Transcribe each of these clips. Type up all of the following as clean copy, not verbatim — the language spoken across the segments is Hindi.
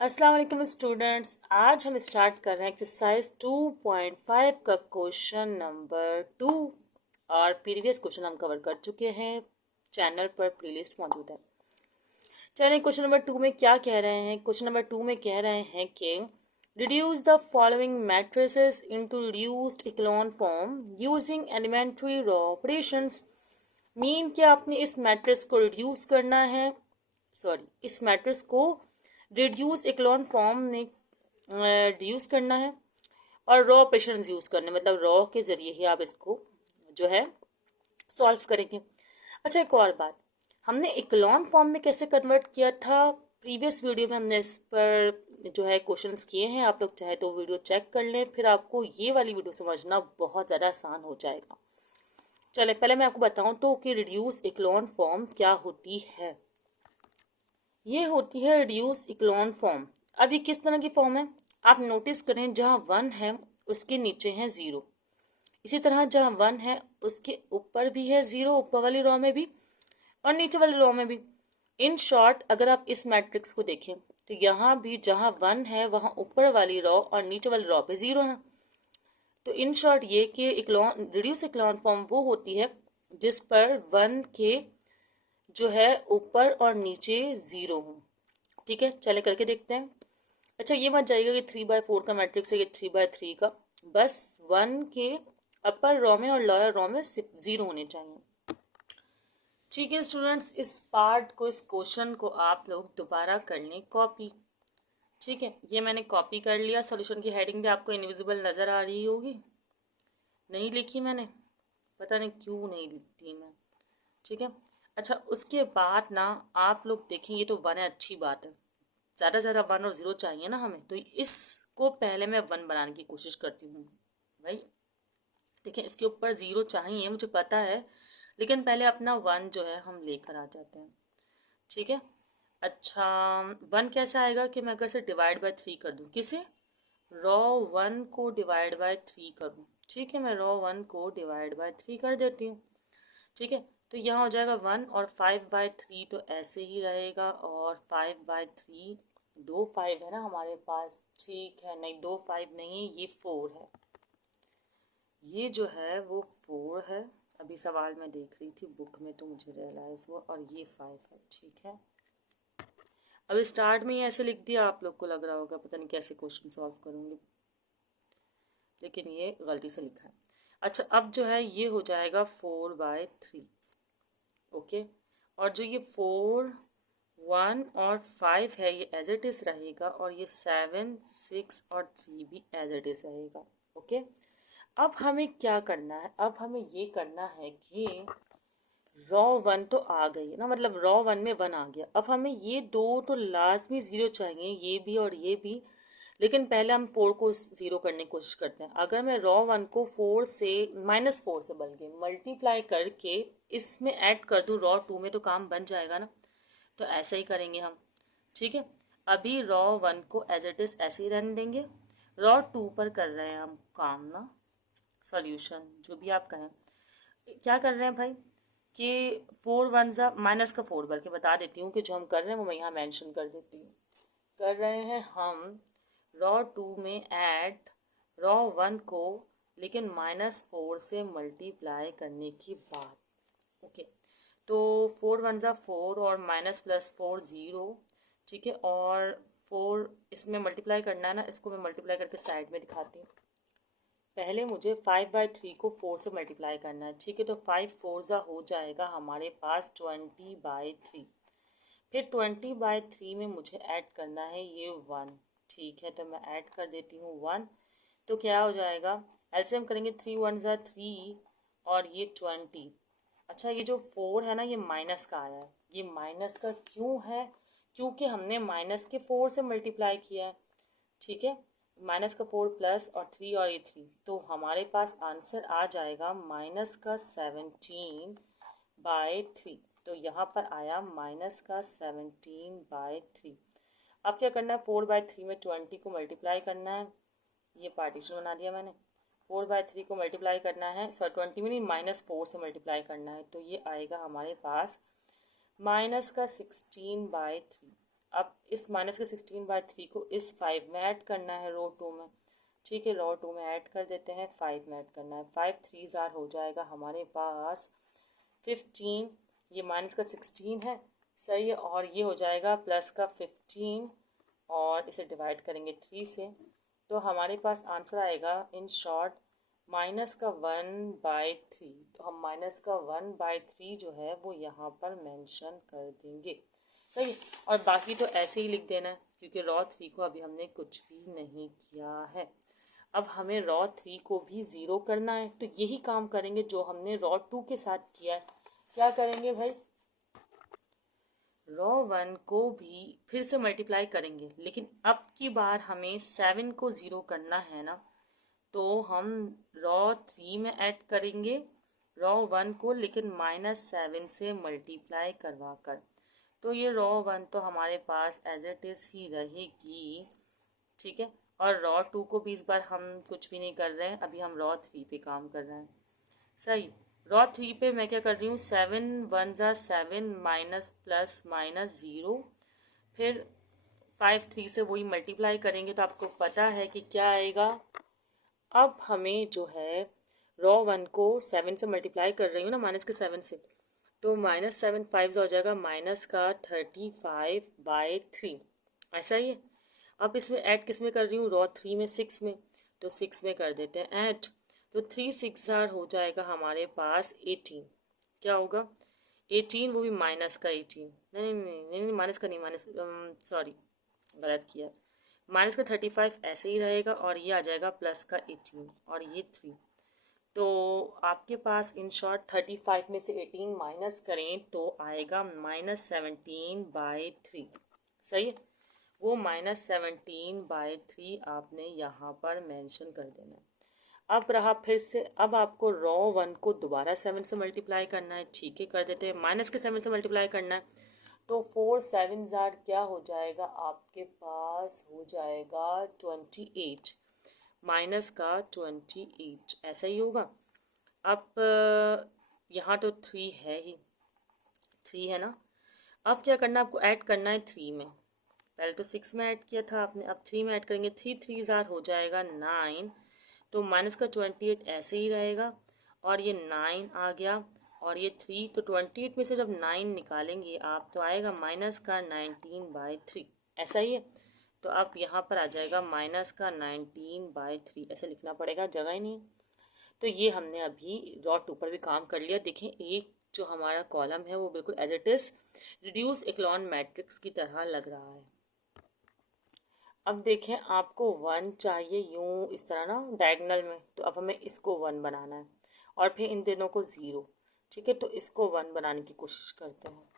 अस्सलाम वालेकुम स्टूडेंट्स। आज हम स्टार्ट कर रहे हैं एक्सरसाइज 2.5 का क्वेश्चन नंबर 2 और प्रीवियस क्वेश्चन हम कवर कर चुके हैं। चैनल पर प्लेलिस्ट मौजूद है। चलिए क्वेश्चन नंबर 2 में क्या कह रहे हैं। क्वेश्चन नंबर 2 में कह रहे हैं कि reduce the following matrices into reduced echelon form using elementary row operations. Mean कि आपने इस मैट्रिक्स को रिड्यूस करना है, इस मैट्रिक्स को रिड्यूस इक्लोन फॉर्म में रिड्यूस करना है और रॉ ऑपरेशन यूज़ करने, मतलब रॉ के ज़रिए ही आप इसको जो है सॉल्व करेंगे। अच्छा, एक और बात, हमने इक्लोन फॉर्म में कैसे कन्वर्ट किया था प्रीवियस वीडियो में हमने इस पर जो है क्वेश्चंस किए हैं। आप लोग चाहे तो वीडियो चेक कर लें, फिर आपको ये वाली वीडियो समझना बहुत ज़्यादा आसान हो जाएगा। चले पहले मैं आपको बताऊं तो कि रिड्यूस इक्लोन फॉर्म क्या होती है। ये होती है रिड्यूस इक्लोन फॉर्म। अब ये किस तरह की फॉर्म है आप नोटिस करें, जहाँ 1 है उसके नीचे है 0, इसी तरह जहाँ 1 है उसके ऊपर भी है 0, ऊपर वाली रो में भी और नीचे वाली रो में भी। इन शॉर्ट अगर आप इस मैट्रिक्स को देखें तो यहाँ भी जहाँ 1 है वहाँ ऊपर वाली रो और नीचे वाली रो पे 0 है। तो इन शॉर्ट ये कि इक्लोन रिड्यूस इक्लोन फॉर्म वो होती है जिस पर 1 के जो है ऊपर और नीचे 0 हो। ठीक है, चले करके देखते हैं। अच्छा, ये मत जाइएगा कि 3/4 का मैट्रिक्स है, ये 3/3 का, बस 1 के अपर रो में और लोअर रो में सिर्फ 0 होने चाहिए। ठीक है स्टूडेंट्स, इस पार्ट को, इस क्वेश्चन को आप लोग दोबारा कर लें कॉपी। ठीक है, ये मैंने कॉपी कर लिया। सॉल्यूशन की हेडिंग भी आपको इनविजिबल नज़र आ रही होगी, नहीं लिखी मैंने, पता नहीं क्यों नहीं लिखती मैं। ठीक है, अच्छा उसके बाद ना आप लोग देखें, ये तो 1 है, अच्छी बात है, ज़्यादा ज़्यादा 1 और 0 चाहिए ना हमें, तो इसको पहले मैं 1 बनाने की कोशिश करती हूँ भाई। देखिए इसके ऊपर 0 चाहिए मुझे पता है, लेकिन पहले अपना 1 जो है हम लेकर आ जाते हैं। ठीक है, अच्छा 1 कैसे आएगा कि मैं अगर से डिवाइड बाय 3 कर दूँ, किसे, रॉ 1 को डिवाइड बाय 3 करूँ। ठीक है, मैं रॉ 1 को डिवाइड बाय 3 कर देती हूँ। ठीक है, तो यहाँ हो जाएगा 1 और 5/3 तो ऐसे ही रहेगा, और 5/3 दो 5 है ना हमारे पास। ठीक है, नहीं 2 5 नहीं, ये 4 है, ये जो है वो 4 है। अभी सवाल मैं देख रही थी बुक में तो मुझे रियलाइज हुआ, और ये 5 है। ठीक है, अब स्टार्ट में ही ऐसे लिख दिया, आप लोग को लग रहा होगा पता नहीं कैसे क्वेश्चन सॉल्व करूँगी, लेकिन ये गलती से लिखा है। अच्छा, अब जो है ये हो जाएगा 4/3। ओके, और जो ये 4 1 और 5 है ये एज इट इज़ रहेगा, और ये 7 6 और 3 भी एज इट इज़ रहेगा। ओके, अब हमें क्या करना है, अब हमें ये करना है कि रॉ 1 तो आ गई है ना, मतलब रॉ 1 में 1 आ गया। अब हमें ये दो तो लाजमी 0 चाहिए, ये भी और ये भी, लेकिन पहले हम 4 को 0 करने की कोशिश करते हैं। अगर मैं रॉ 1 को 4 से -4 से बल्कि मल्टीप्लाई करके इसमें ऐड कर दूँ रॉ 2 में, तो काम बन जाएगा ना, तो ऐसे ही करेंगे हम। ठीक है, अभी रॉ 1 को एज इट इज़ ऐसे ही रहने देंगे, रॉ 2 पर कर रहे हैं हम काम ना, सॉल्यूशन जो भी आप कहें। क्या कर रहे हैं भाई कि 4 1 ज़ा -4, बल्कि बता देती हूँ कि जो हम कर रहे हैं वो मैं यहाँ मेंशन कर देती हूँ। कर रहे हैं हम रॉ 2 में ऐड रॉ 1 को, लेकिन -4 से मल्टीप्लाई करने की बात। ओके, तो 4 1 ज़ा 4 और -+4 0। ठीक है, और 4 इसमें मल्टीप्लाई करना है ना, इसको मैं मल्टीप्लाई करके साइड में दिखाती हूँ। पहले मुझे 5/3 को 4 से मल्टीप्लाई करना है। ठीक है, तो 5 4 ज़ा हो जाएगा हमारे पास 20/3। फिर 20/3 में मुझे ऐड करना है ये 1। ठीक है, तो मैं ऐड कर देती हूँ 1, तो क्या हो जाएगा, एलसीएम करेंगे, 3 1 ज़ा 3 और ये 20। अच्छा, ये जो 4 है ना ये माइनस का आया है, ये माइनस का क्यों है, क्योंकि हमने माइनस के 4 से मल्टीप्लाई किया है। ठीक है, माइनस का 4 प्लस और 3 और ये 3, तो हमारे पास आंसर आ जाएगा -17/3। तो यहाँ पर आया -17/3। अब क्या करना है, 4/3 में 20 को मल्टीप्लाई करना है, ये पार्टीशन बना दिया मैंने। 4/3 को मल्टीप्लाई करना है, 20 में नहीं, -4 से मल्टीप्लाई करना है, तो ये आएगा हमारे पास -16/3। अब इस माइनस के 16/3 को इस 5 में ऐड करना है रो 2 में। ठीक है, रो 2 में ऐड कर देते हैं, 5 में ऐड करना है। 5 3 जार हो जाएगा हमारे पास 15, ये माइनस का 16 है, सही है, और ये हो जाएगा प्लस का 15 और इसे डिवाइड करेंगे 3 से, तो हमारे पास आंसर आएगा इन शॉर्ट माइनस का 1/3। तो हम माइनस का 1/3 जो है वो यहाँ पर मेंशन कर देंगे, सही। और बाकी तो ऐसे ही लिख देना है क्योंकि रॉ 3 को अभी हमने कुछ भी नहीं किया है। अब हमें रॉ 3 को भी ज़ीरो करना है, तो यही काम करेंगे जो हमने रॉ 2 के साथ किया है। क्या करेंगे भाई, रॉ 1 को भी फिर से मल्टीप्लाई करेंगे, लेकिन अब की बार हमें 7 को ज़ीरो करना है ना, तो हम रॉ 3 में ऐड करेंगे रॉ 1 को, लेकिन -7 से मल्टीप्लाई करवा कर। तो ये रॉ 1 तो हमारे पास एज इट इज़ ही रहेगी, ठीक है। और रॉ 2 को भी इस बार हम कुछ भी नहीं कर रहे हैं, अभी हम रॉ 3 पे काम कर रहे हैं, सही। रॉ 3 पे मैं क्या कर रही हूँ, 7 1 जार 7 माइनस प्लस माइनस 0, फिर 5 3 से वही मल्टीप्लाई करेंगे तो आपको पता है कि क्या आएगा। अब हमें जो है रॉ 1 को 7 से मल्टीप्लाई कर रही हूँ ना, माइनस के 7 से, तो -7 5 हो जाएगा माइनस का 35/3, ऐसा ही है। अब इसमें ऐड किस में कर रही हूँ, रॉ 3 में 6 में, तो 6 में कर देते हैं ऐड, तो 3 6 जार हो जाएगा हमारे पास 18। क्या होगा 18, वो भी माइनस का 18, नहीं नहीं नहीं नहीं माइनस का नहीं, माइनस सॉरी गलत किया, माइनस का 35 ऐसे ही रहेगा, और ये आ जाएगा प्लस का 18 और ये 3। तो आपके पास इन शॉर्ट 35 में से 18 माइनस करें तो आएगा -17/3, सही है। वो -17/3 आपने यहाँ पर मेंशन कर देना है। अब रहा फिर से, अब आपको रॉ 1 को दोबारा 7 से मल्टीप्लाई करना है, ठीक है, कर देते हैं। माइनस के 7 से मल्टीप्लाई करना है, तो 4 7 जार क्या हो जाएगा आपके पास, हो जाएगा 28, माइनस का 28, ऐसा ही होगा। अब यहाँ तो 3 है ही, 3 है ना। अब क्या करना है, आपको ऐड करना है 3 में, पहले तो 6 में ऐड किया था आपने, अब 3 में ऐड करेंगे, 3 3 जार हो जाएगा 9, तो माइनस का 28 ऐसे ही रहेगा, और ये 9 आ गया, और ये 3, तो 28 में से जब 9 निकालेंगे आप तो आएगा माइनस का 19/3, ऐसा ही है। तो अब यहाँ पर आ जाएगा माइनस का 19/3, ऐसे लिखना पड़ेगा, जगह ही नहीं। तो ये हमने अभी रॉ 2 पर भी काम कर लिया। देखें, एक जो हमारा कॉलम है वो बिल्कुल as it is reduce echelon matrix की तरह लग रहा है। अब देखें, आपको 1 चाहिए यूं इस तरह ना डायगनल में, तो अब हमें इसको 1 बनाना है, और फिर इन दोनों को 0, ठीक है। तो इसको 1 बनाने की कोशिश करते हैं,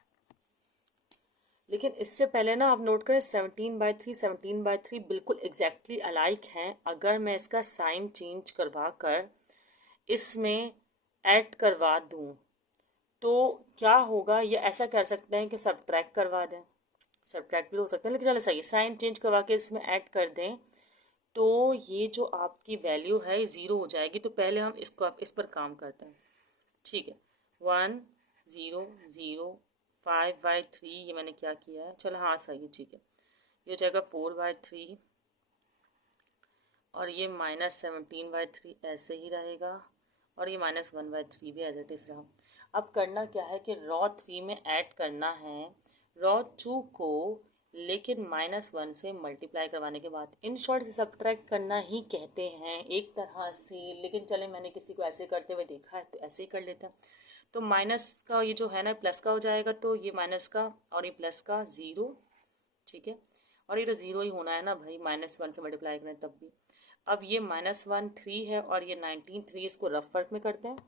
लेकिन इससे पहले ना आप नोट करें 17/3 बिल्कुल एग्जैक्टली अलाइक हैं। अगर मैं इसका साइन चेंज करवा कर इसमें ऐड करवा दूं तो क्या होगा, ये ऐसा कर सकते हैं कि सब्ट्रैक्ट करवा दें, सब्ट्रैक्ट भी हो सकता है, लेकिन चलो सही है, साइन चेंज करवा के इसमें ऐड कर दें, तो ये जो आपकी वैल्यू है 0 हो जाएगी। तो पहले हम इसको इस पर काम करते हैं, ठीक है। 1 0 0 5/3, ये मैंने क्या किया है, चलो हाँ सही है, ठीक है। ये हो जाएगा 4/3, और ये -17/3 ऐसे ही रहेगा, और ये -1/3 भी एज इट इज़ रहा। अब करना क्या है कि रॉ 3 में ऐड करना है रॉ 2 को, लेकिन -1 से मल्टीप्लाई करवाने के बाद। इन शॉर्ट से सब्ट्रैक्ट करना ही कहते हैं एक तरह से, लेकिन चले मैंने किसी को ऐसे करते हुए देखा है तो ऐसे ही कर लेते हैं। तो माइनस का ये जो है ना प्लस का हो जाएगा, तो ये माइनस का और ये प्लस का 0, ठीक है। और ये तो 0 ही होना है ना भाई, -1 से मल्टीप्लाई करें तब भी। अब ये -1 3 है, और ये 19 3, इसको रफ वर्क में करते हैं।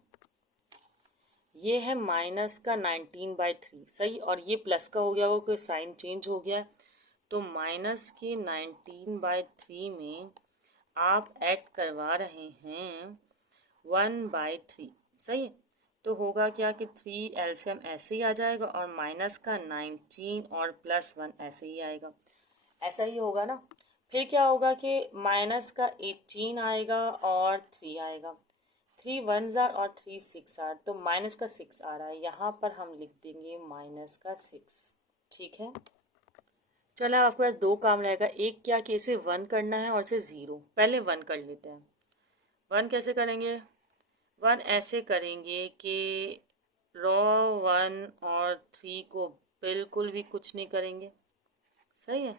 ये है माइनस का 19/3, सही, और ये प्लस का हो गया, वो कोई साइन चेंज हो गया। तो माइनस के 19/3 में आप ऐड करवा रहे हैं 1/3, सही है। तो होगा क्या कि 3 एलसीएम ऐसे ही आ जाएगा, और माइनस का 19 और +1 ऐसे ही आएगा, ऐसा ही होगा ना। फिर क्या होगा कि माइनस का 18 आएगा और 3 आएगा, 3 1 जार और 3 6 आर, तो माइनस का 6 आ रहा है, यहाँ पर हम लिख देंगे -6, ठीक है। चलो अब आपके पास दो काम रहेगा, एक क्या कि इसे 1 करना है और इसे 0। पहले 1 कर लेते हैं। 1 कैसे करेंगे? 1 ऐसे करेंगे कि रॉ 1 और 3 को बिल्कुल भी कुछ नहीं करेंगे, सही है।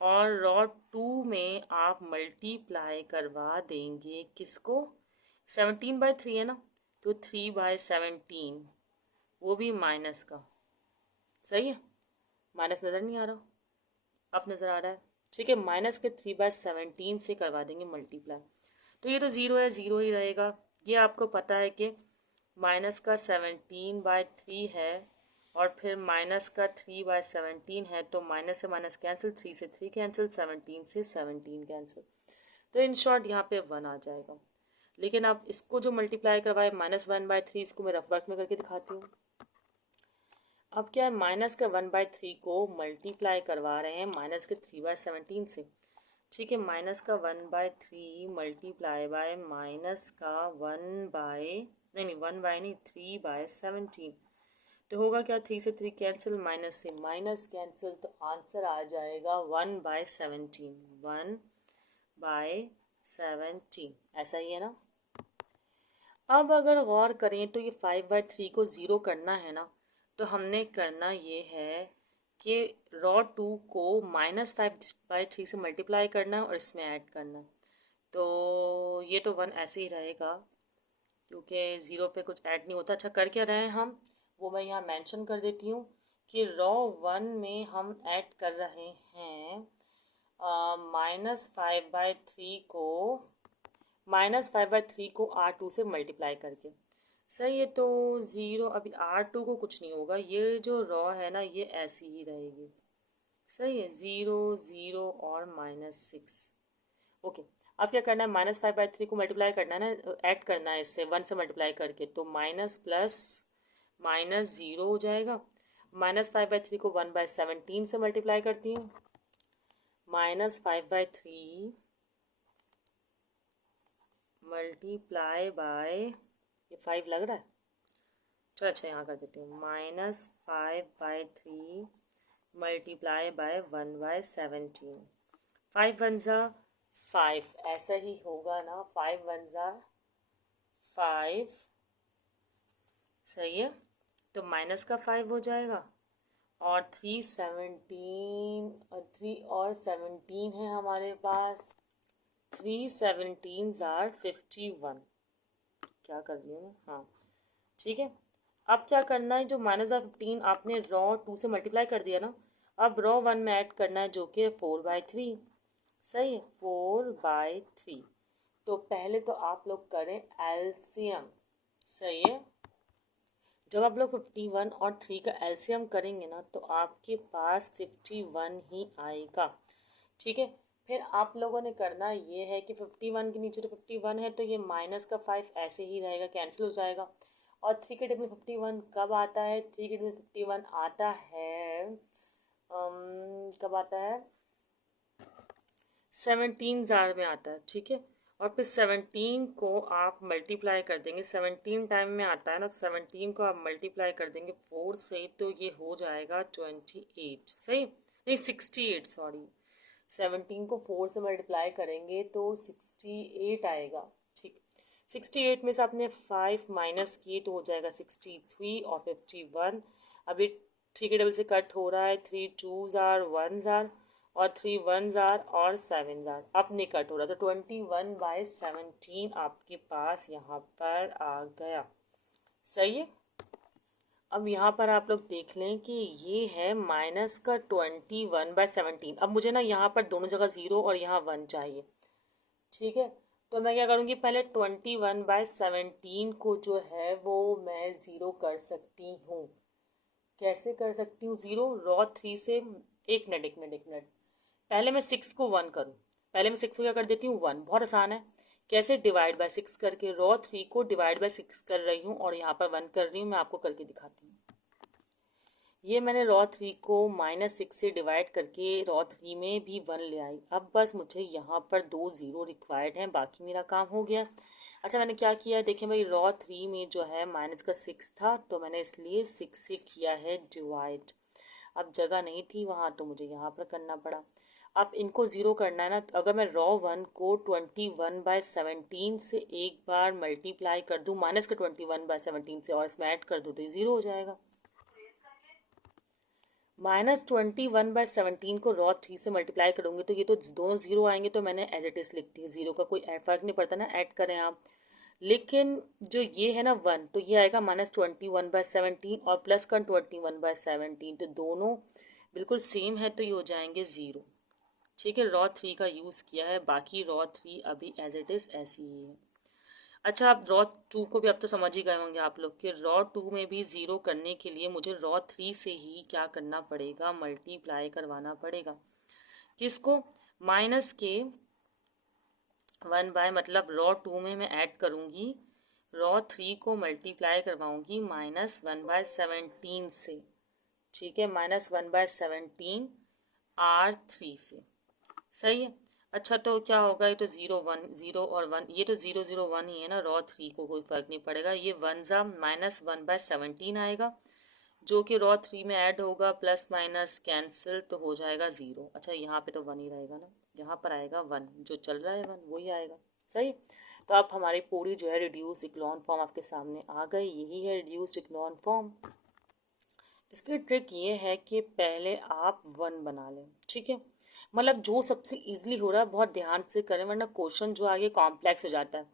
और रॉ 2 में आप मल्टीप्लाई करवा देंगे किसको? 17/3 है ना, तो 3/17, वो भी माइनस का, सही है। माइनस नज़र नहीं आ रहा? अब नज़र आ रहा है, ठीक है। माइनस के 3/17 से करवा देंगे मल्टीप्लाई, तो ये तो ज़ीरो है, ज़ीरो ही रहेगा। ये आपको पता है कि माइनस का 17/3 है और फिर माइनस का 3/17 है, तो माइनस से माइनस कैंसिल, 3 से 3 कैंसिल, 17 से 17 कैंसिल, तो इन शॉर्ट यहाँ पे 1 आ जाएगा। लेकिन आप इसको जो मल्टीप्लाई करवाए -1/3, इसको मैं रफ वर्क में करके दिखाती हूँ। अब क्या है, माइनस का 1/3 को मल्टीप्लाई करवा रहे हैं माइनस के 3/17 से, ठीक है। माइनस का 1/3 मल्टीप्लाई बाय माइनस का 3/17, तो होगा क्या, 3 से 3 कैंसिल, माइनस से माइनस कैंसिल, तो आंसर आ जाएगा 1/17, 1/17, ऐसा ही है ना। अब अगर गौर करें तो ये 5/3 को 0 करना है ना, तो हमने करना ये है कि रॉ 2 को -5/3 से मल्टीप्लाई करना है और इसमें ऐड करना है। तो ये तो 1 ऐसे ही रहेगा क्योंकि 0 पे कुछ ऐड नहीं होता। अच्छा, कर क्या रहे हैं हम, वो मैं यहाँ मेंशन कर देती हूँ कि रॉ 1 में हम ऐड कर रहे हैं -5/3 को R2 से मल्टीप्लाई करके, सही है। तो 0, अभी R2 को कुछ नहीं होगा, ये जो रॉ है ना ये ऐसी ही रहेगी, सही है। 0 0 और -6, ओके। अब क्या करना है, -5/3 को मल्टीप्लाई करना है ना, ऐड करना है इससे 1 से मल्टीप्लाई करके, तो माइनस प्लस माइनस 0 हो जाएगा। -5/3 को 1/17 से मल्टीप्लाई करती हूँ, -5/3 मल्टीप्लाई बाय, ये 5 लग रहा है, चलो अच्छा यहाँ कर देती हूँ, -5/3 मल्टीप्लाई बाय 1/17, 5 1 ज़ा 5, ऐसा ही होगा ना, 5 1 ज़ा 5, सही है। तो माइनस का 5 हो जाएगा और 3 और 17 है हमारे पास, 3 17 ज़ार 51, क्या कर रही हूँ मैं, हाँ ठीक है। अब क्या करना है, जो -15 आपने रॉ 2 से मल्टीप्लाई कर दिया ना, अब रॉ 1 में ऐड करना है जो कि 4/3, सही है, 4/3। तो पहले तो आप लोग करें एलसीएम, सही है। जब आप लोग 51 और 3 का एलसीएम करेंगे ना, तो आपके पास 51 ही आएगा, ठीक है। फिर आप लोगों ने करना ये है कि 51 के नीचे तो 51 है, तो ये माइनस का 5 ऐसे ही रहेगा, कैंसिल हो जाएगा। और 3 के टेबल में 51 कब आता है, 3 के टेबल में 51 आता है, कब आता है, 17 जार में आता है, ठीक है। और फिर 17 को आप मल्टीप्लाई कर देंगे, 17 टाइम में आता है ना, 17 को आप मल्टीप्लाई कर देंगे 4 से, तो ये हो जाएगा 28, सही नहीं 68, सॉरी। 17 को 4 से मल्टीप्लाई करेंगे तो 68 आएगा, ठीक। 68 में से आपने 5 माइनस किए तो हो जाएगा 63 और 51। अभी 3 के डबल से कट हो रहा है, 3 2 जार 1 जार और 3 1 जार और 7 जार, अब नहीं कट हो रहा, तो 21/17 आपके पास यहाँ पर आ गया, सही है। अब यहाँ पर आप लोग देख लें कि ये है माइनस का 21/17। अब मुझे ना यहाँ पर दोनों जगह 0 और यहाँ 1 चाहिए, ठीक है। तो मैं क्या करूँगी, पहले 21/17 को जो है वो मैं 0 कर सकती हूँ। कैसे कर सकती हूँ 0, रॉ 3 से, एक मिनट, पहले मैं 6 को 1 करूँ, पहले मैं 6 को क्या कर देती हूँ 1, बहुत आसान है। कैसे, डिवाइड बाय 6 करके, रॉ 3 को डिवाइड बाय 6 कर रही हूँ और यहाँ पर 1 कर रही हूँ, मैं आपको करके दिखाती हूँ। ये मैंने रॉ 3 को -6 से डिवाइड करके रॉ 3 में भी 1 ले आई। अब बस मुझे यहाँ पर 2 0 रिक्वायर्ड हैं, बाकी मेरा काम हो गया। अच्छा, मैंने क्या किया है, देखिए भाई, रॉ 3 में जो है माइनस का 6 था, तो मैंने इसलिए 6 से किया है डिवाइड। अब जगह नहीं थी वहाँ तो मुझे यहाँ पर करना पड़ा। अब इनको ज़ीरो करना है ना, तो अगर मैं रॉ 1 को 21/17 से एक बार मल्टीप्लाई कर दूँ माइनस के 21/17 से और इसमें ऐड कर दूँ तो ये ज़ीरो हो जाएगा। -21/17 को रॉ 3 से मल्टीप्लाई करूँगी तो ये तो दोनों ज़ीरो आएंगे, तो मैंने एज इट इज़ लिख दी। ज़ीरो का कोई फ़र्क नहीं पड़ता ना, ऐड करें आप। लेकिन जो ये है ना 1, तो ये आएगा -21/17 और प्लस का 21/17, तो दोनों बिल्कुल सेम है, तो ये हो जाएंगे ज़ीरो। ठीक है, रॉ 3 का यूज़ किया है, बाकी रॉ 3 अभी एज इट इज़ ऐसी ही है। अच्छा, आप रॉ 2 को भी अब तो समझ ही गए होंगे आप लोग कि रॉ 2 में भी ज़ीरो करने के लिए मुझे रॉ 3 से ही क्या करना पड़ेगा, मल्टीप्लाई करवाना पड़ेगा। किसको? माइनस के 1 बाय, मतलब रॉ 2 में मैं ऐड करूँगी, रॉ 3 को मल्टीप्लाई करवाऊँगी -1/17 से। ठीक है, -1/17 R3 से। सही है। अच्छा, तो क्या होगा, ये तो 0 1 0 और 1, ये तो 0 0 1 ही है ना, रॉ 3 को कोई फ़र्क नहीं पड़ेगा। ये 1 ज़ा -1/17 आएगा जो कि रॉ 3 में ऐड होगा, प्लस माइनस कैंसिल तो हो जाएगा 0। अच्छा, यहाँ पे तो 1 ही रहेगा ना, यहाँ पर आएगा 1, जो चल रहा है 1 वही आएगा। सही। तो अब हमारी पूरी जो है रिड्यूस इक्लॉन फॉर्म आपके सामने आ गई। यही है रिड्यूस्ड इक्लॉन फॉर्म। इसकी ट्रिक ये है कि पहले आप 1 बना लें। ठीक है, मतलब जो सबसे इजीली हो रहा है बहुत ध्यान से करें, वरना क्वेश्चन जो आगे कॉम्प्लेक्स हो जाता है।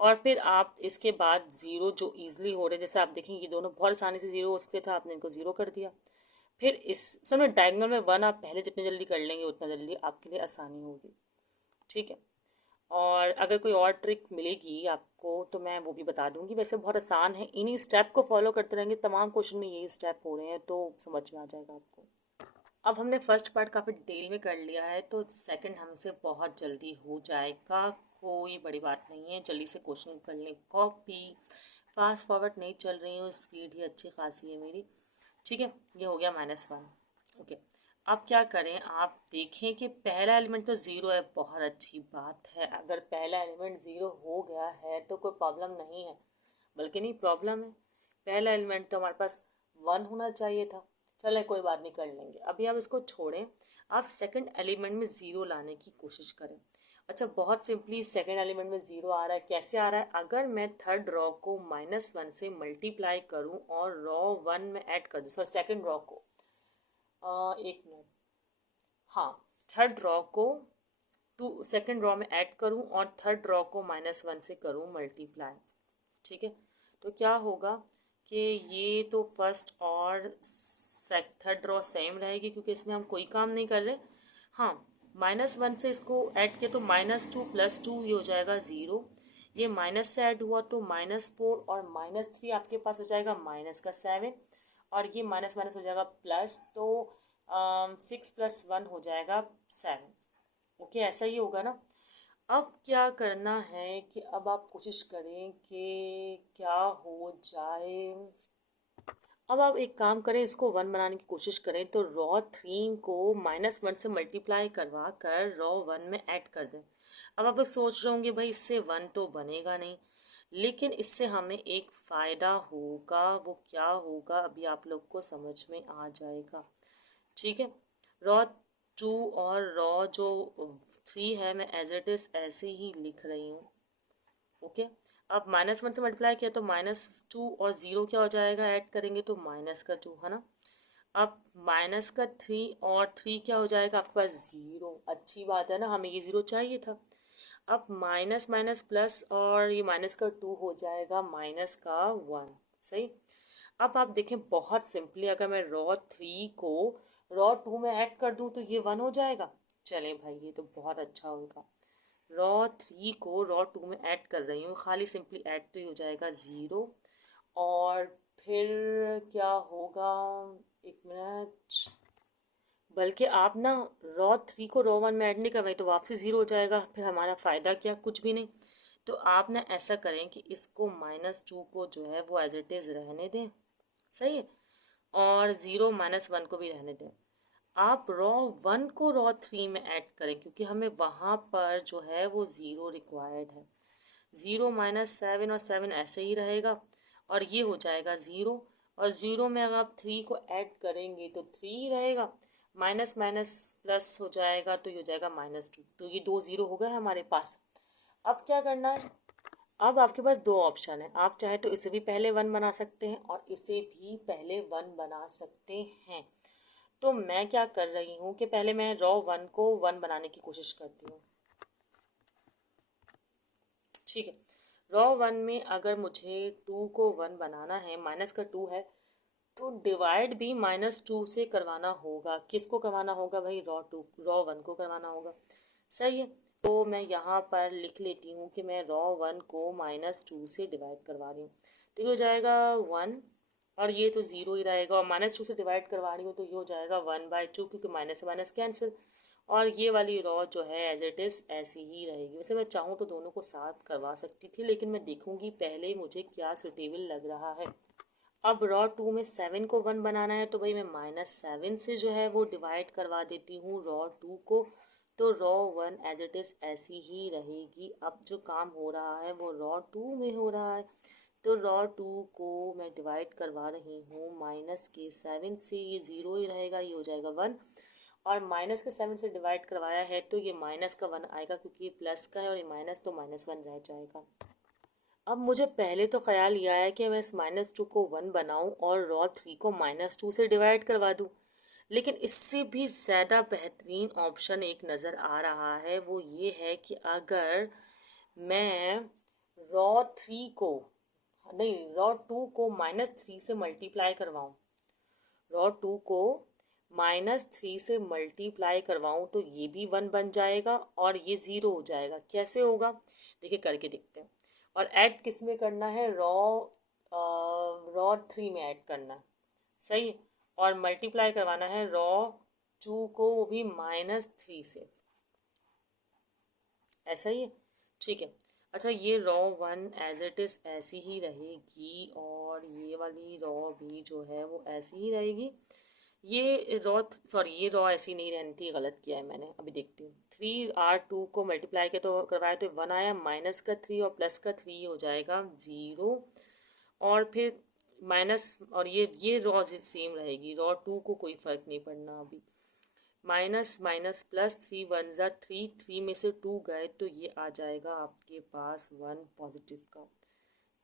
और फिर आप इसके बाद ज़ीरो जो इजीली हो रहे, जैसे आप देखेंगे ये दोनों बहुत आसानी से ज़ीरो हो सकते थे, आपने इनको ज़ीरो कर दिया। फिर इस समय डायगोनल में 1 आप पहले जितने जल्दी कर लेंगे उतना जल्दी आपके लिए आसानी होगी। ठीक है, और अगर कोई और ट्रिक मिलेगी आपको तो मैं वो भी बता दूंगी। वैसे बहुत आसान है, इन्हीं स्टेप को फॉलो करते रहेंगे, तमाम क्वेश्चन में यही स्टेप हो रहे हैं, तो समझ में आ जाएगा आपको। अब हमने फर्स्ट पार्ट काफ़ी डिटेल में कर लिया है, तो सेकंड हमसे बहुत जल्दी हो जाएगा, कोई बड़ी बात नहीं है। जल्दी से क्वेश्चन कर लें कॉपी, फास्ट फॉरवर्ड नहीं चल रही हूँ, स्पीड ही अच्छी खासी है मेरी। ठीक है, ये हो गया -1। ओके, अब क्या करें, आप देखें कि पहला एलिमेंट तो ज़ीरो है, बहुत अच्छी बात है। अगर पहला एलिमेंट ज़ीरो हो गया है तो कोई प्रॉब्लम नहीं है, बल्कि नहीं प्रॉब्लम है। पहला एलिमेंट तो हमारे पास 1 होना चाहिए था। चले कोई बात नहीं, कर लेंगे। अभी आप इसको छोड़ें, आप सेकंड एलिमेंट में ज़ीरो लाने की कोशिश करें। अच्छा, बहुत सिंपली सेकंड एलिमेंट में ज़ीरो आ रहा है, कैसे आ रहा है? अगर मैं थर्ड रॉ को -1 से मल्टीप्लाई करूं और रॉ 1 में ऐड कर दूं, सॉरी सेकंड रॉ को, एक मिनट, हाँ, थर्ड रॉ को सेकंड रॉ में ऐड करूं और थर्ड रॉ को -1 से करूं मल्टीप्लाई। ठीक है, तो क्या होगा कि ये तो फर्स्ट और थर्ड रॉ सेम रहेगी क्योंकि इसमें हम कोई काम नहीं कर रहे। हाँ, -1 से इसको ऐड किया तो -2 + 2 ये हो जाएगा 0। ये माइनस से ऐड हुआ तो -4 और -3 आपके पास हो जाएगा -7, और ये माइनस माइनस हो जाएगा प्लस, तो 6 + 1 हो जाएगा 7। ओके, ऐसा ही होगा ना। अब क्या करना है कि अब आप कोशिश करें कि क्या हो जाए। अब आप एक काम करें, इसको 1 बनाने की कोशिश करें, तो रॉ 3 को -1 से मल्टीप्लाई करवा कर रॉ 1 में ऐड कर दें। अब आप लोग सोच रहे होंगे भाई इससे 1 तो बनेगा नहीं, लेकिन इससे हमें एक फ़ायदा होगा। वो क्या होगा अभी आप लोग को समझ में आ जाएगा। ठीक है, रॉ 2 और रॉ जो 3 है मैं एज इट इज़ ऐसे ही लिख रही हूँ। ओके, अब -1 से मल्टीप्लाई किया तो -2 और 0 क्या हो जाएगा, ऐड करेंगे तो -2 है ना। अब -3 और 3 क्या हो जाएगा आपके पास, 0। अच्छी बात है ना, हमें ये 0 चाहिए था। अब माइनस माइनस प्लस, और ये -2 हो जाएगा -1। सही। अब आप देखें बहुत सिंपली, अगर मैं रॉ 3 को रॉ 2 में ऐड कर दूं तो ये 1 हो जाएगा। चलें भाई, ये तो बहुत अच्छा होगा। रॉ 3 को रॉ 2 में ऐड कर रही हूँ, खाली सिंपली ऐड तो ही हो जाएगा 0। और फिर क्या होगा, एक मिनट, बल्कि आप ना रॉ 3 को रॉ 1 में ऐड नहीं करवाई तो वापसी 0 हो जाएगा, फिर हमारा फ़ायदा क्या, कुछ भी नहीं। तो आप ना ऐसा करें कि इसको -2 को जो है वो एज इट इज़ रहने दें। सही है, और 0 -1 को भी रहने दें। आप रॉ 1 को रॉ 3 में ऐड करें क्योंकि हमें वहाँ पर जो है वो 0 रिक्वायर्ड है। 0 -7 और 7 ऐसे ही रहेगा, और ये हो जाएगा 0, और ज़ीरो में अगर आप थ्री को ऐड करेंगे तो थ्री ही रहेगा, माइनस माइनस प्लस हो जाएगा तो ये हो जाएगा -2। तो ये दो ज़ीरो हो गए हमारे पास। अब क्या करना है, अब आपके पास दो ऑप्शन है, आप चाहे तो इसे भी पहले वन बना सकते हैं और इसे भी पहले वन बना सकते हैं। तो मैं क्या कर रही हूँ कि पहले मैं रॉ वन को वन बनाने की कोशिश करती हूँ। ठीक है, रॉ वन में अगर मुझे टू को वन बनाना है, माइनस का टू है, तो डिवाइड भी -2 से करवाना होगा। किसको करवाना होगा भाई? रॉ वन को करवाना होगा। सही है, तो मैं यहाँ पर लिख लेती हूँ कि मैं रॉ वन को -2 से डिवाइड करवा रही हूँ। तो ये हो जाएगा वन, और ये तो ज़ीरो ही रहेगा, और -2 से डिवाइड करवा रही हूँ तो ये हो जाएगा 1/2, क्योंकि माइनस से माइनस कैंसिल। और ये वाली रॉ जो है एज इट इज़ ऐसी ही रहेगी। वैसे मैं चाहूँ तो दोनों को साथ करवा सकती थी, लेकिन मैं देखूँगी पहले मुझे क्या सुटेबल लग रहा है। अब रॉ टू में 7 को वन बनाना है, तो भाई मैं -7 से जो है वो डिवाइड करवा देती हूँ रॉ टू को। तो row one as it is ऐसी ही रहेगी। अब जो काम हो रहा है वो रॉ टू में हो रहा है, तो रॉ टू को मैं डिवाइड करवा रही हूँ -7 से। ये ज़ीरो ही रहेगा, ये हो जाएगा वन। और -7 से डिवाइड करवाया है तो ये माइनस का वन आएगा, क्योंकि ये प्लस का है और ये माइनस, तो -1 रह जाएगा। अब मुझे पहले तो ख्याल यह आया कि मैं इस -2 को वन बनाऊं और रॉ थ्री को -2 से डिवाइड करवा दूं, लेकिन इससे भी ज़्यादा बेहतरीन ऑप्शन एक नज़र आ रहा है। वो ये है कि अगर मैं रॉ थ्री को नहीं, रॉ टू को -3 से मल्टीप्लाई करवाऊं, रॉ टू को -3 से मल्टीप्लाई करवाऊं तो ये भी वन बन जाएगा और ये ज़ीरो हो जाएगा। कैसे होगा देखिए, करके देखते हैं। और ऐड किस में करना है? रॉ थ्री में ऐड करना है। सही है, और मल्टीप्लाई करवाना है रॉ टू को, वो भी -3 से। ऐसा ही है, ठीक है। अच्छा, ये row one as it is ऐसी ही रहेगी, और ये वाली रॉ भी जो है वो ऐसी ही रहेगी। ये रॉ सॉरी, ये रॉ ऐसी नहीं रहनी थी, गलत किया है मैंने। अभी देखती हूँ, 3R2 को मल्टीप्लाई के तो करवाया तो वन आया, माइनस का 3 और प्लस का 3 हो जाएगा ज़ीरो। और फिर माइनस, और ये रॉ सेम रहेगी, रॉ टू को कोई फ़र्क नहीं पड़ना अभी। माइनस माइनस प्लस, 3 1 3, 3 में से 2 गए तो ये आ जाएगा आपके पास वन पॉजिटिव का।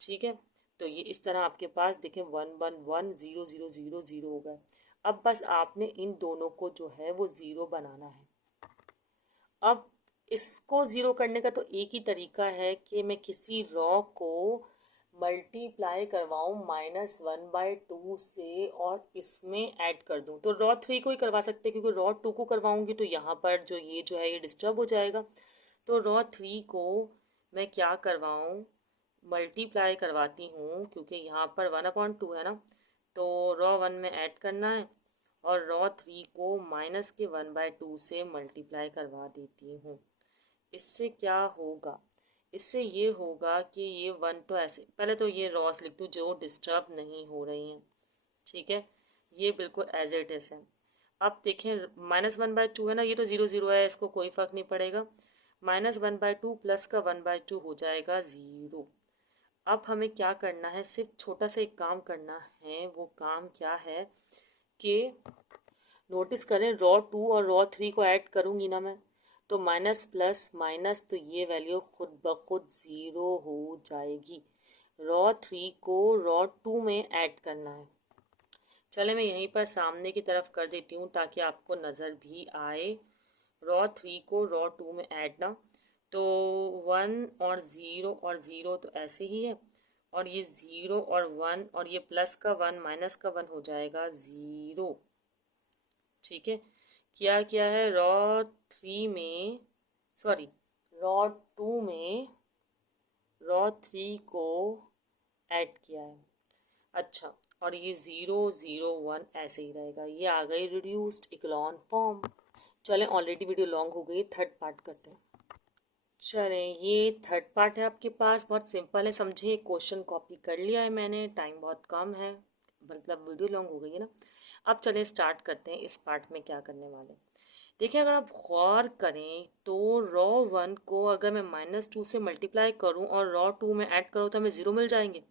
ठीक है, तो ये इस तरह आपके पास देखें 1 1 1 0 0 0 0 हो गए। अब बस आपने इन दोनों को जो है वो ज़ीरो बनाना है। अब इसको ज़ीरो करने का तो एक ही तरीका है कि मैं किसी रॉ को मल्टीप्लाई करवाऊँ -1/2 से और इसमें ऐड कर दूँ। तो रॉ थ्री को ही करवा सकते हैं, क्योंकि रॉ टू को करवाऊँगी तो यहाँ पर जो है ये डिस्टर्ब हो जाएगा। तो रॉ थ्री को मैं क्या करवाऊँ, मल्टीप्लाई करवाती हूँ, क्योंकि यहाँ पर 1/2 है ना, तो रॉ वन में ऐड करना है, और रॉ थ्री को -1/2 से मल्टीप्लाई करवा देती हूँ। इससे क्या होगा? इससे ये होगा कि ये वन तो ऐसे, पहले तो ये रॉस लिख दूँ जो डिस्टर्ब नहीं हो रही हैं। ठीक है, ये बिल्कुल एज इट इज़ है। अब देखें, -1/2 है ना, ये तो ज़ीरो ज़ीरो है, इसको कोई फ़र्क नहीं पड़ेगा। -1/2 प्लस का 1/2 हो जाएगा ज़ीरो। अब हमें क्या करना है, सिर्फ छोटा सा एक काम करना है। वो काम क्या है कि नोटिस करें, रॉ टू और रॉ थ्री को ऐड करूँगी ना मैं, तो माइनस प्लस माइनस, तो ये वैल्यू खुद ब खुद ज़ीरो हो जाएगी। रॉ थ्री को रॉ टू में ऐड करना है। चले मैं यहीं पर सामने की तरफ कर देती हूँ ताकि आपको नज़र भी आए। रॉ थ्री को रॉ टू में ऐड ना, तो 1 और 0 तो ऐसे ही है, और ये 0 और 1, और ये प्लस का 1 माइनस का 1 हो जाएगा ज़ीरो। ठीक है, क्या है, रॉ थ्री में सॉरी रॉ टू में रॉ थ्री को ऐड किया है। अच्छा, और ये 0 0 1 ऐसे ही रहेगा। ये आ गई रिड्यूस्ड इक्लॉन फॉर्म। चलें, ऑलरेडी वीडियो लॉन्ग हो गई, थर्ड पार्ट करते हैं। चलें, ये थर्ड पार्ट है आपके पास, बहुत सिंपल है, समझिए। क्वेश्चन कॉपी कर लिया है मैंने, टाइम बहुत कम है, मतलब वीडियो लॉन्ग हो गई है ना। अब चलें स्टार्ट करते हैं। इस पार्ट में क्या करने वाले, देखिए, अगर आप गौर करें तो रॉ वन को अगर मैं -2 से मल्टीप्लाई करूं और रॉ टू में ऐड करूं तो हमें ज़ीरो मिल जाएंगे।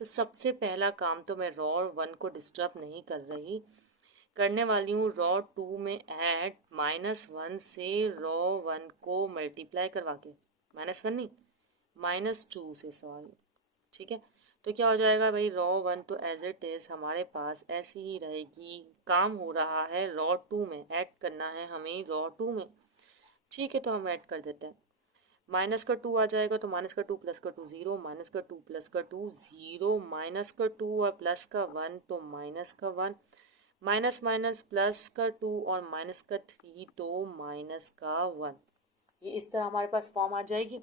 तो सबसे पहला काम तो मैं रॉ 1 को डिस्टर्ब नहीं कर रही, करने वाली हूँ रॉ 2 में ऐड -1 से रॉ 1 को मल्टीप्लाई करवा के, -1 नहीं -2 से, सॉरी, ठीक है। तो क्या हो जाएगा भाई, रॉ 1 तो एज इट इज़ हमारे पास ऐसी ही रहेगी। काम हो रहा है रॉ 2 में, ऐड करना है हमें रॉ 2 में, ठीक है। तो हम ऐड कर देते हैं, माइनस का 2 आ जाएगा तो माइनस का 2 प्लस का 2 0, माइनस का 2 प्लस का 2 0, माइनस का 2 और प्लस का 1 तो माइनस का 1, माइनस माइनस प्लस का 2 और माइनस का 3 तो माइनस का 1। ये इस तरह हमारे पास फॉर्म आ जाएगी।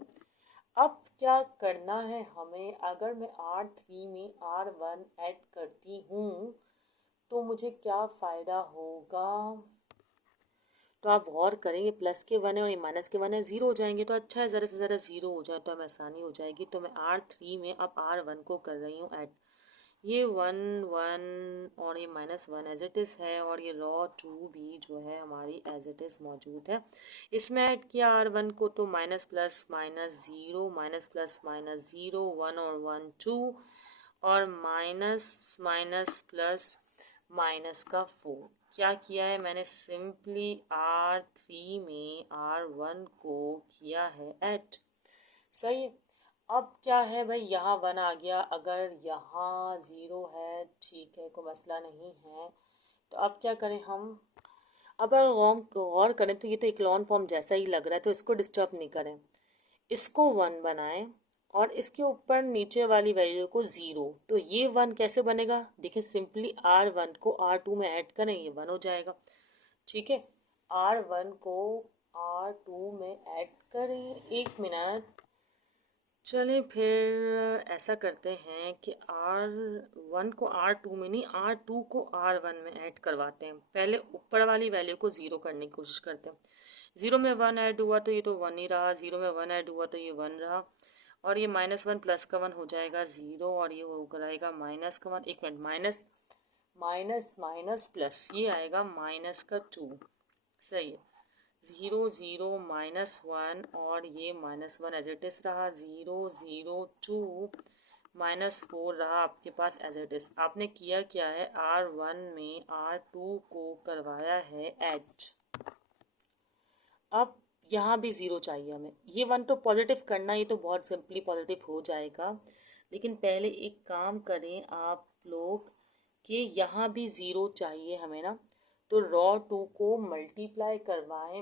अब क्या करना है हमें, अगर मैं R3 में R1 ऐड करती हूँ तो मुझे क्या फ़ायदा होगा, तो आप गौर करें, ये प्लस के 1 है और ये माइनस के 1 है, ज़ीरो हो जाएंगे तो अच्छा है, ज़रा से ज़रा ज़ीरो हो जाए तो हमें आसानी हो जाएगी। तो मैं R3 में अब R1 को कर रही हूँ ऐड, ये 1 1 और ये -1 एज इट इज़ है, और ये रॉ 2 भी जो है हमारी एज इट इज़ मौजूद है। इसमें ऐड किया R1 को तो minus plus minus zero, minus plus minus zero, 1 और 1 2, और माइनस माइनस प्लस माइनस का 4। क्या किया है मैंने, सिंपली R3 में R1 को किया है ऐड, सही है। अब क्या है भाई, यहाँ 1 आ गया, अगर यहाँ 0 है, ठीक है, कोई मसला नहीं है। तो अब क्या करें हम, अब अगर गौर करें तो ये तो एक लॉन फॉर्म जैसा ही लग रहा है, तो इसको डिस्टर्ब नहीं करें, इसको 1 बनाएं और इसके ऊपर नीचे वाली वैल्यू को 0। तो ये 1 कैसे बनेगा, देखिए सिंपली R1 को R2 में ऐड करें, ये 1 हो जाएगा, ठीक है। R1 को R2 में ऐड करें, 1 मिनट, चलिए फिर ऐसा करते हैं कि R1 को R2 में नहीं, R2 को R1 में ऐड करवाते हैं। पहले ऊपर वाली वैल्यू को 0 करने की कोशिश करते हैं। 0 में 1 ऐड हुआ तो ये तो 1 ही रहा, 0 में 1 ऐड हुआ तो ये 1 रहा, और ये -1 प्लस का 1 हो जाएगा 0, और ये हो जाएगा माइनस का 1, 1 minute, minus minus minus plus, ये आएगा माइनस का 2, सही है। 0 0 -1 और ये -1 एज इट इज़ रहा, 0 0 2 -4 रहा आपके पास एज इट इज़। आपने किया क्या है, R1 में R2 को करवाया है ऐड। अब यहाँ भी 0 चाहिए हमें, ये 1 तो पॉजिटिव करना, ये तो बहुत सिंपली पॉजिटिव हो जाएगा, लेकिन पहले एक काम करें आप लोग कि यहाँ भी 0 चाहिए हमें ना, तो रॉ 2 को मल्टीप्लाई करवाएं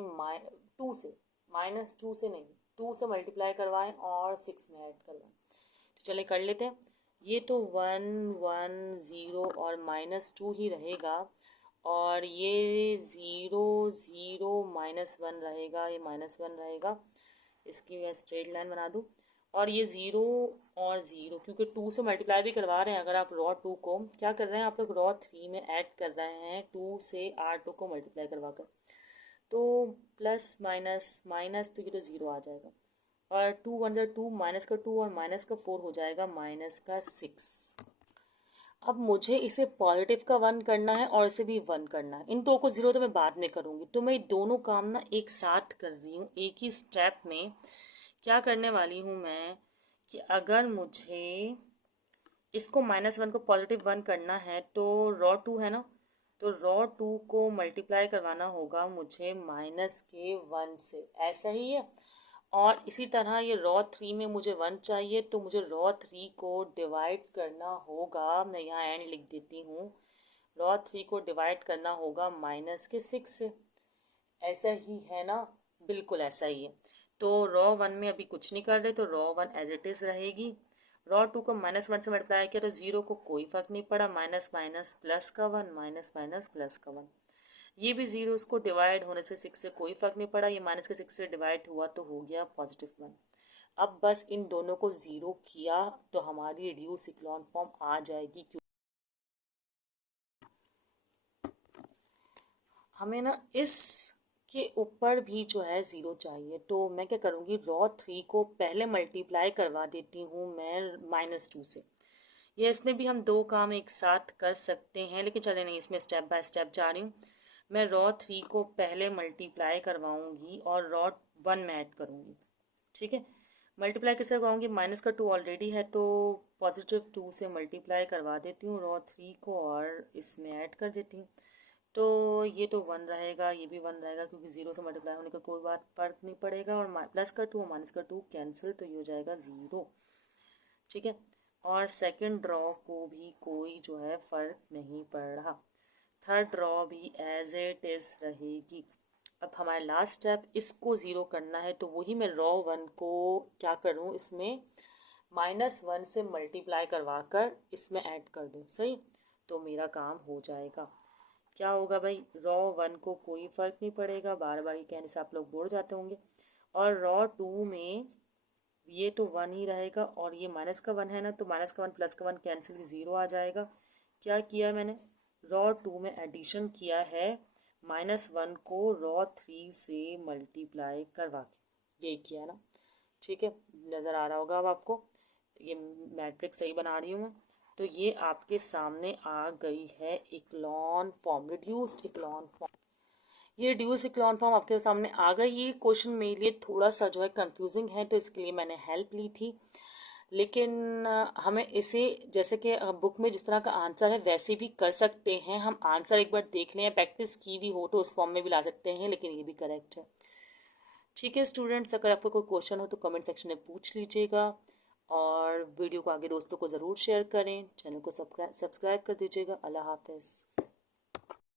2 से, -2 से नहीं, 2 से मल्टीप्लाई करवाएं और 6 में ऐड करवाएं। तो चले कर लेते हैं, ये तो 1 1 0 और -2 ही रहेगा, और ये 0 0 -1 रहेगा, ये -1 रहेगा, इसकी मैं स्ट्रेट लाइन बना दूँ, और ये 0 और 0, क्योंकि 2 से मल्टीप्लाई भी करवा रहे हैं। अगर आप रॉ 2 को क्या कर रहे हैं, आप लोग रॉ 3 में ऐड कर रहे हैं 2 से R2 को मल्टीप्लाई करवा कर, तो प्लस माइनस माइनस, तो ये तो 0 आ जाएगा, और 2 1 2, माइनस का 2 और माइनस का 4 हो जाएगा माइनस का 6। अब मुझे इसे पॉजिटिव का 1 करना है और इसे भी 1 करना है, इन दो को 0 तो मैं बाद में करूँगी, तो मैं दोनों काम ना एक साथ कर रही हूँ एक ही स्टेप में। क्या करने वाली हूँ मैं कि अगर मुझे इसको -1 को +1 करना है तो रॉ 2 है ना, तो रॉ 2 को मल्टीप्लाई करवाना होगा मुझे -1 से, ऐसा ही है। और इसी तरह ये रॉ 3 में मुझे 1 चाहिए, तो मुझे रॉ 3 को डिवाइड करना होगा, मैं यहाँ एंड लिख देती हूँ, रॉ 3 को डिवाइड करना होगा -6 से, ऐसा ही है ना, बिल्कुल ऐसा ही है। तो रॉ 1 में अभी कुछ नहीं कर रहे, तो रॉ 1 एज इट इज़ रहेगी। रॉ 2 को -1 से मल्टीप्लाई किया तो 0 को कोई फर्क नहीं पड़ा, माइनस माइनस प्लस का 1, माइनस माइनस प्लस का 1, ये भी 0, उसको डिवाइड होने से 6 से कोई फर्क नहीं पड़ा, ये माइनस के 6 से डिवाइड हुआ तो हो गया +1। अब बस इन दोनों को 0 किया तो हमारी रिड्यूस इक्लॉन फॉर्म आ जाएगी। क्यों हमें ना इस के ऊपर भी जो है 0 चाहिए, तो मैं क्या करूँगी, रॉ 3 को पहले मल्टीप्लाई करवा देती हूँ मैं -2 से। ये इसमें भी हम दो काम एक साथ कर सकते हैं, लेकिन चले नहीं, इसमें स्टेप बाय स्टेप जा रही हूँ। मैं रॉ 3 को पहले मल्टीप्लाई करवाऊँगी और रॉ 1 में ऐड करूँगी, ठीक है। मल्टीप्लाई किससे कराऊंगी, माइनस का 2 ऑलरेडी है तो पॉजिटिव 2 से मल्टीप्लाई करवा देती हूँ, रॉ 3 को और इसमें ऐड कर देती हूँ। तो ये तो 1 रहेगा, ये भी 1 रहेगा, क्योंकि 0 से मल्टीप्लाई होने का कोई बात फर्क नहीं पड़ेगा। और प्लस का 2 माइनस का 2 कैंसिल, तो ये हो जाएगा 0। ठीक है, और सेकंड ड्रॉ को भी कोई जो है फ़र्क नहीं पड़ रहा। थर्ड ड्रॉ भी एज इट इज़ रहेगी। अब हमारा लास्ट स्टेप, इसको ज़ीरो करना है, तो वही मैं रॉ 1 को क्या करूँ, इसमें -1 से मल्टीप्लाई करवा कर इसमें ऐड कर दूँ। सही, तो मेरा काम हो जाएगा। क्या होगा भाई, रॉ 1 को कोई फ़र्क नहीं पड़ेगा, बार बार ये कहने से आप लोग बोर जाते होंगे। और रॉ 2 में ये तो 1 ही रहेगा, और ये माइनस का 1 है ना, तो माइनस का 1 प्लस का 1 कैंसिल, 0 आ जाएगा। क्या किया मैंने, रॉ 2 में एडिशन किया है, -1 को रॉ 3 से मल्टीप्लाई करवा के, यही किया ना। ठीक है, नज़र आ रहा होगा अब आपको, ये मैट्रिक्स सही बना रही हूँ मैं। तो ये आपके सामने आ गई है इक्लॉन फॉर्म, रिड्यूस्ड इक्लॉन फॉर्म। ये रिड्यूस इक्लॉन फॉर्म आपके सामने आ गई। ये क्वेश्चन मेरे लिए थोड़ा सा जो है कंफ्यूजिंग है, तो इसके लिए मैंने हेल्प ली थी। लेकिन हमें इसे, जैसे कि बुक में जिस तरह का आंसर है वैसे भी कर सकते हैं हम। आंसर एक बार देख लें या प्रैक्टिस की भी हो तो उस फॉर्म में भी ला सकते हैं, लेकिन ये भी करेक्ट है। ठीक है स्टूडेंट्स, अगर आपको कोई क्वेश्चन हो तो कमेंट सेक्शन में पूछ लीजिएगा, और वीडियो को आगे दोस्तों को ज़रूर शेयर करें, चैनल को सब्सक्राइब कर दीजिएगा। अल्लाह हाफिज़।